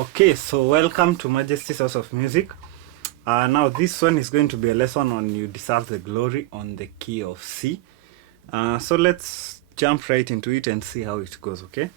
Okay, so welcome to Majesty's House of Music. Now this one is going to be a lesson on You Deserve the Glory on the key of C. So let's jump right into it and see how it goes, okay?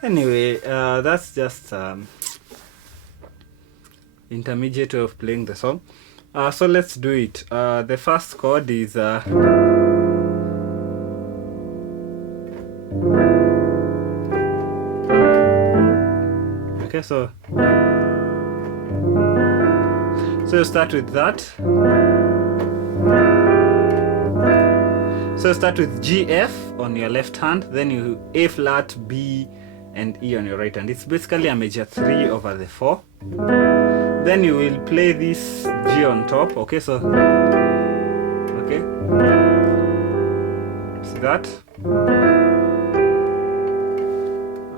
Anyway, that's just intermediate way of playing the song. So let's do it. The first chord is okay, so you start with that. So start with G, F on your left hand, then you A flat, B and E on your right hand. It's basically a major 3 over the 4. Then you will play this G on top, okay, so okay, see that,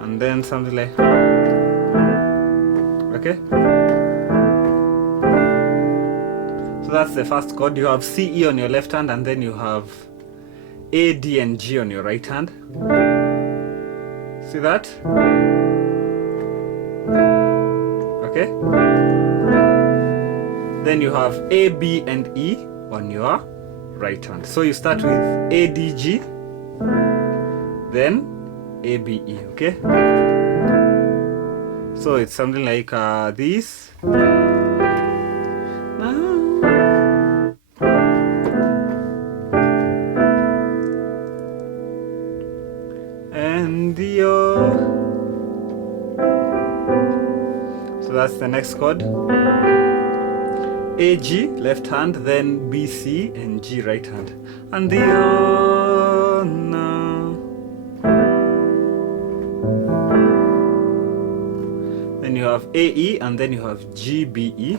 and then something like, okay, so that's the first chord. You have C, E on your left hand, and then you have A, D and G on your right hand. See that? Okay. Then you have A, B and E on your right hand. So you start with A, D, G, then A, B, E, okay? So it's something like this. And the so that's the next chord. A, G left hand, then B, C and G right hand. And the then you have A, E and then you have G, B, E.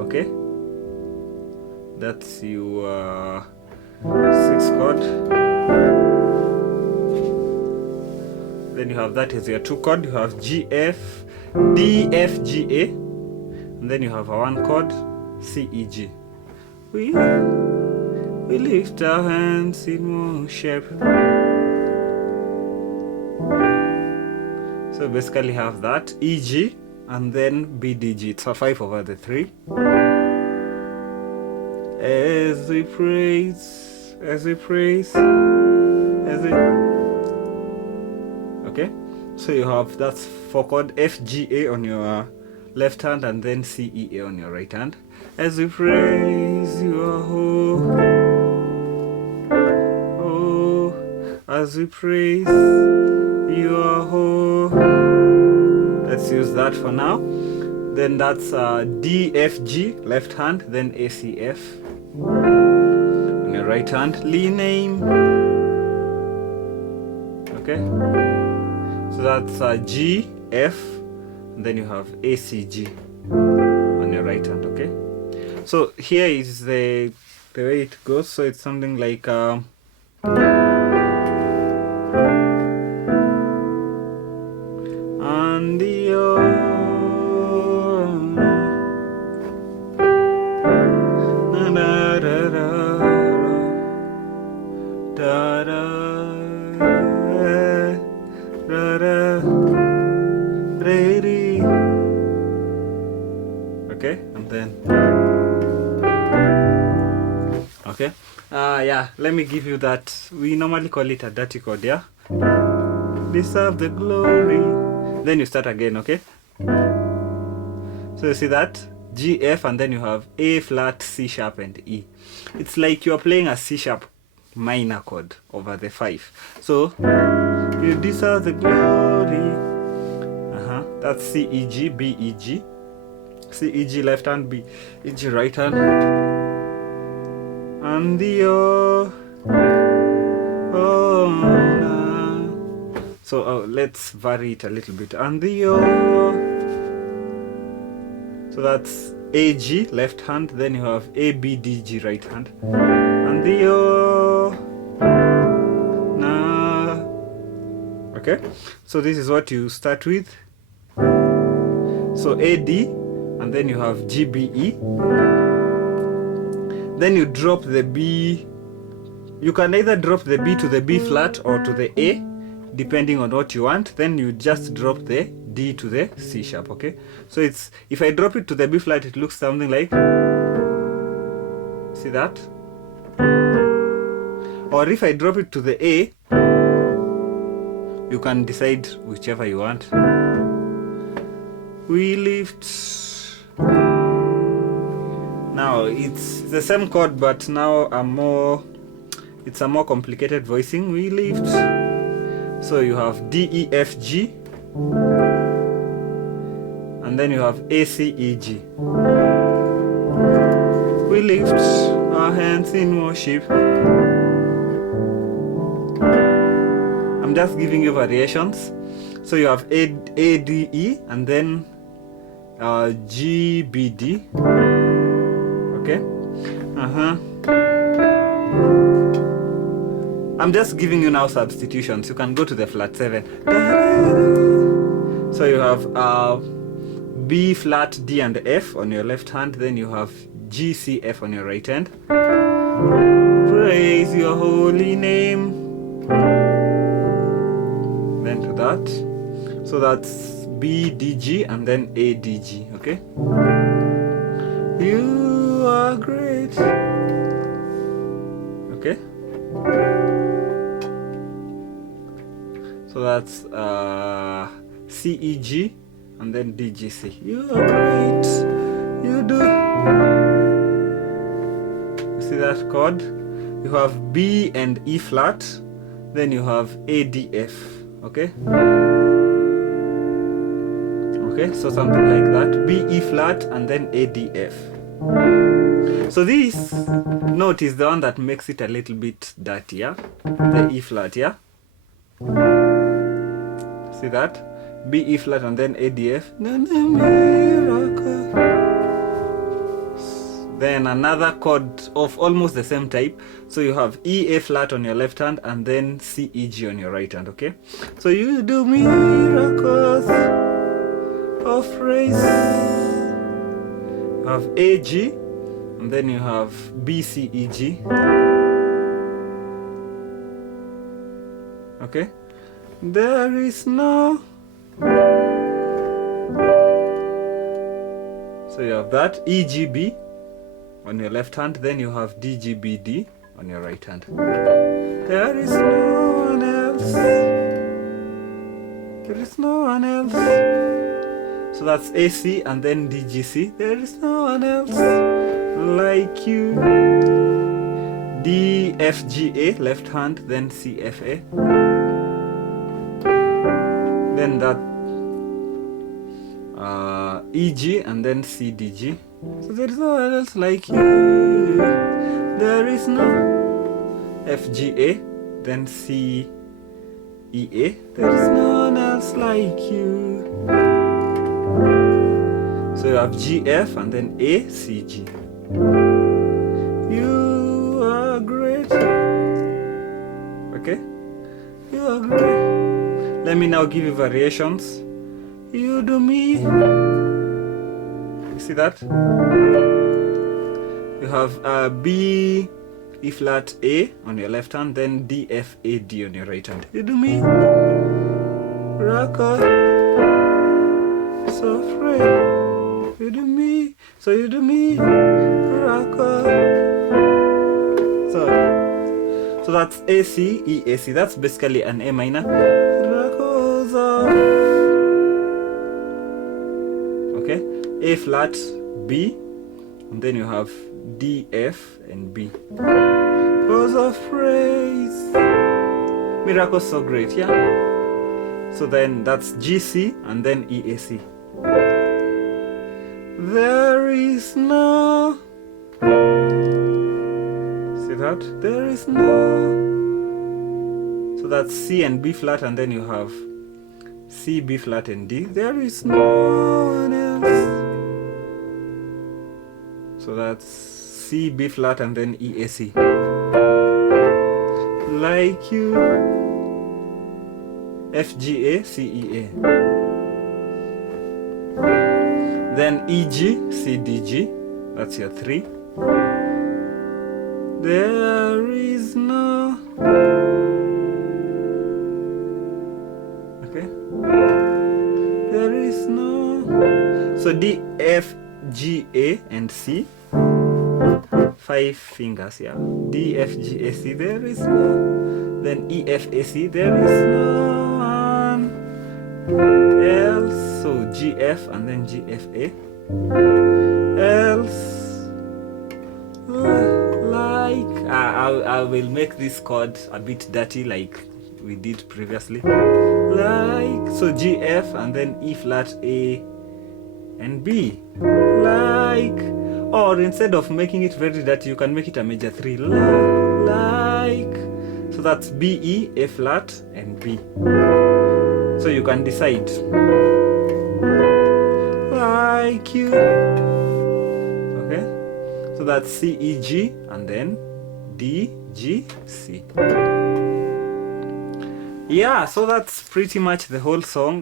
Okay, that's your 6th chord. Then you have that as your 2 chord. You have G, F, D, F, G, A, and then you have a 1 chord, C, E, G. We lift our hands in worship. So basically have that E, G, and then B, D, G. It's a 5 over the 3. As we praise, as we okay, so you have, that's 4 chord, F, G, A on your left hand, and then C, E, A on your right hand. As we praise you, oh, as we praise you, let's use that for now. Then that's D, F, G left hand, then A, C, F on your right hand. Lee name, okay. So that's G, F, and then you have A, C, G on your right hand, okay? So here is the way it goes. So it's something like Okay. Yeah, let me give you that. We normally call it a dirty chord, yeah? Deserve the glory. Then you start again, okay? So you see that? G, F, and then you have A flat, C sharp, and E. It's like you're playing a C sharp minor chord over the 5. So you deserve the glory. That's C, E, G, B, E, G. C, E, G left hand, B, E, G right hand. And the so let's vary it a little bit. And the so that's A, G left hand, then you have A, B, D, G right hand. And the na. Okay, so this is what you start with. So A, D, and then you have G, B, E. Then you drop the B. You can either drop the B to the B flat or to the A, depending on what you want. Then you just drop the D to the C sharp, okay? So it's, if I drop it to the B flat, it looks something like, see that? Or if I drop it to the A, you can decide whichever you want. We lift. Now it's the same chord, but now it's a more complicated voicing. We lift. So you have D, E, F, G, and then you have A, C, E, G. We lift our hands in worship. I'm just giving you variations. So you have A, D, E, and then G, B, D. Okay. I'm just giving you now substitutions. You can go to the flat 7. So you have B flat, D, and F on your left hand. Then you have G, C, F on your right hand. Praise your holy name. Then to that. So that's B, D, G, and then A, D, G. Okay. You are great. Okay. So that's C, E, G, and then D, G, C. You are great. You do. You see that chord? You have B and E flat. Then you have A, D, F. Okay. Okay, so something like that. B, E flat, and then A, D, F. So this note is the one that makes it a little bit dirty, yeah? The E flat, yeah? See that? B, E flat, and then A, D, F. Then another chord of almost the same type. So you have E, A flat on your left hand, and then C, E, G on your right hand, okay? So you do miracles of praise. You have A, G, and then you have B, C, E, G. Okay? There is no. So you have that E, G, B on your left hand, then you have D, G, B, D on your right hand. There is no one else. There is no one else. So that's A, C, and then D, G, C. There is no one else like you. D, F, G, A, left hand, then C, F, A. Then that E, G, and then C, D, G. So there is no one else like you. There is no F, G, A, then C, E, A. There is no one else like you. So you have G, F, and then A, C, G. You are great. Okay? You are great. Let me now give you variations. You do me. You see that? You have B, E flat, A on your left hand, then D, F, A, D on your right hand. You do me. Rocker. So afraid. You do me. So you do miracle. So that's A, C, E, A, C. That's basically an A minor. Miracles of. Okay, A flat, B, and then you have D, F, and B. Rose of praise. Miracles so great, yeah. So then that's G, C, and then E, A, C. There is no. See that? There is no. So that's C and B flat, and then you have C, B flat, and D. There is no one else. So that's C, B flat, and then E, A, C. Like you. F, G, A, C, E, A. Then E, G, C, D, G. That's your 3. There is no. Okay. There is no. So D, F, G, A, and C. 5 fingers, yeah. D, F, G, A, C. There is no. Then E, F, A, C. There is no one else. So G, F, and then G, F, A. Else. I will make this chord a bit dirty like we did previously. Like, so G, F, and then E flat, A, and B. Like, or instead of making it very dirty, you can make it a major 3. Like, so that's B, E, A flat, and B. So you can decide. Like you. Okay, so that's C, E, G, and then D, G, C. Yeah, so that's pretty much the whole song.